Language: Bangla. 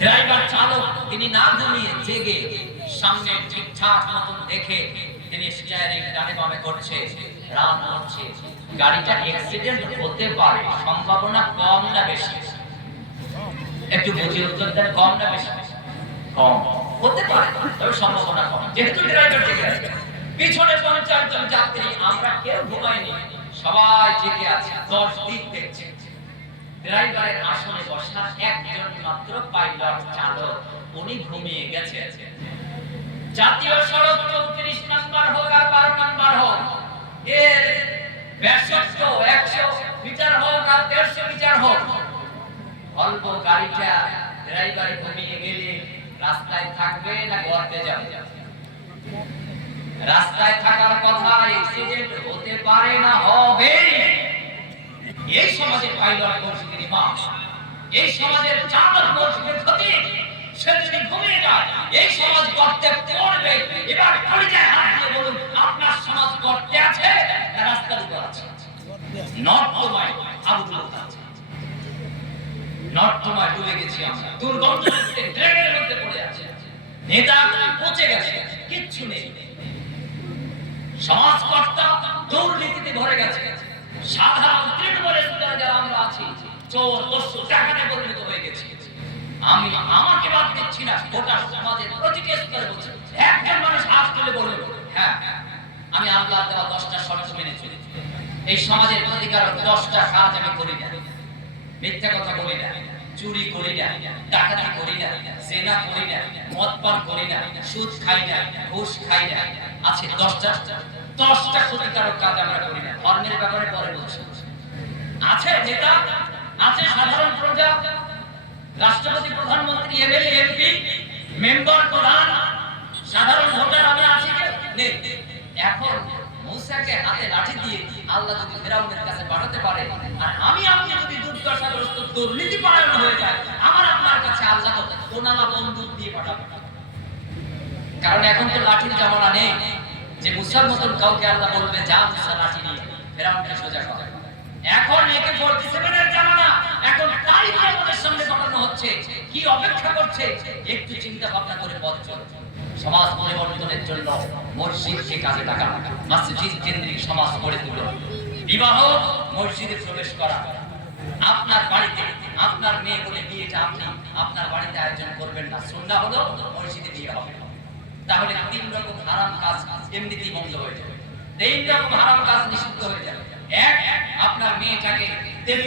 ড্রাইভার চালক তিনি না ঘুমিয়ে জেগে সামনে ঠিকঠাক মতন দেখে তিনি স্টিয়ারিং ডানে বামে করছে রান করছে। গাড়িটা অ্যাক্সিডেন্ট হতে পারে সম্ভাবনা কম না বেশি? একটু বুঝে উত্তর দেন কম না বেশি? কম। হতে পারে তবে সম্ভাবনা কম। যেহেতু ড্রাইভার জেগে আছে পিছনে পঞ্চাশ জন যাত্রী আমরা কেউ ঘুমাইনি সবাই জেগে আছে দশ দিক দেখছে। ড্রাইভারের আসনে বসা একজন মাত্র পাইলট চালক। উনি ঘুমিয়ে গেছে জাতীয় সড়ক চৌত্রিশ নাম্বার হোক আর বারো নাম্বার হোক, এর একশো মিটার হোক আর দেড়শো মিটার হোক। অল্প গাড়িটা ড্রাইভার ঘুমিয়ে গেলে রাস্তায় থাকবে না গর্তে যাবে? রাস্তায় থাকার কথা অ্যাক্সিডেন্ট হতে পারে না সমাজের পাইলট মসজিদের ইমাম এই সমাজের চালক মসজিদের ক্ষতি, সে যদি যায়, এই সমাজ পড়বে। এবার হাত দিয়ে বলুন, আপনার সমাজ আছে রাস্তার উপর আছে? পচে গেছে, কিচ্ছু নেই। সমাজকর্তা দুর্নীতিতে ভরে গেছে। সাধারণ চোর হয়ে গেছি। আমি আমাকে বাদ দিচ্ছি না, গোটা সমাজের প্রতিটি স্তরে বলছি একজন মানুষ হাত তুলে বলুন হ্যাঁ আমি আল্লাহ দেওয়া দশটা শর্ত মেনে চলি। এই সমাজের প্রতিকারক দশটা কাজ আমি করি না। মিথ্যা কথা বলি না, চুরি করি না, ডাকাতি করি না, জেনা করি না, মদ করি না, সুদ খাই না, ঘুষ খাই না। আছে দশটা। দশটা ক্ষতিকারক কাজ আমরা করি না। ধর্মের ব্যাপারে পরে বলছি। আছে নেতা আছে সাধারণ প্রজা, রাষ্ট্রপতি, প্রধানমন্ত্রী, এমএলএ, এমপি, মেম্বার, প্রধান, সাধারণ ভোটার আমরা আছি এখন মুসাকে হাতে লাঠি দিয়ে আল্লাহ যদি ফেরাউনের কাছে পাঠাতে পারে, আর আমি আপনি যদি দুর্দশাগ্রস্ত দুর্নীতি পরায়ণ হয়ে যায় আমার আপনার কাছে আল্লাহ কোনালা বন্দুক দিয়ে পাঠাবে। কারণ এখন তো লাঠির জামানা নেই। যে মুসার মতন কাউকে আল্লাহ বলবে, যা মুসা লাঠি নিয়ে ফেরাউনকে সোজা কর। এখন একে জামানা এখন সামনে পাঠানো হচ্ছে, কি অপেক্ষা করছে? একটু চিন্তা ভাবনা করে পথ চল। সমাজ পরিবর্তনের জন্য মসজিদকে কাজে লাগা মসজিদ কেন্দ্রিক সমাজ গড়ে তুলো। বিবাহ, মসজিদে প্রবেশ করা। আপনার বাড়িতে, আপনার মেয়ে বলে বিয়েটা আপনি আপনার বাড়িতে আয়োজন করবেন না। সন্ধ্যা হলো, মসজিদে বিয়ে হবে। তাহলে তিন রকম হারাম কাজ এমনিতেই বন্ধ হয়ে যাবে। তিন রকম হারাম কাজ নিষিদ্ধ হয়ে যাবে। এক, আপনার মেয়েটাকে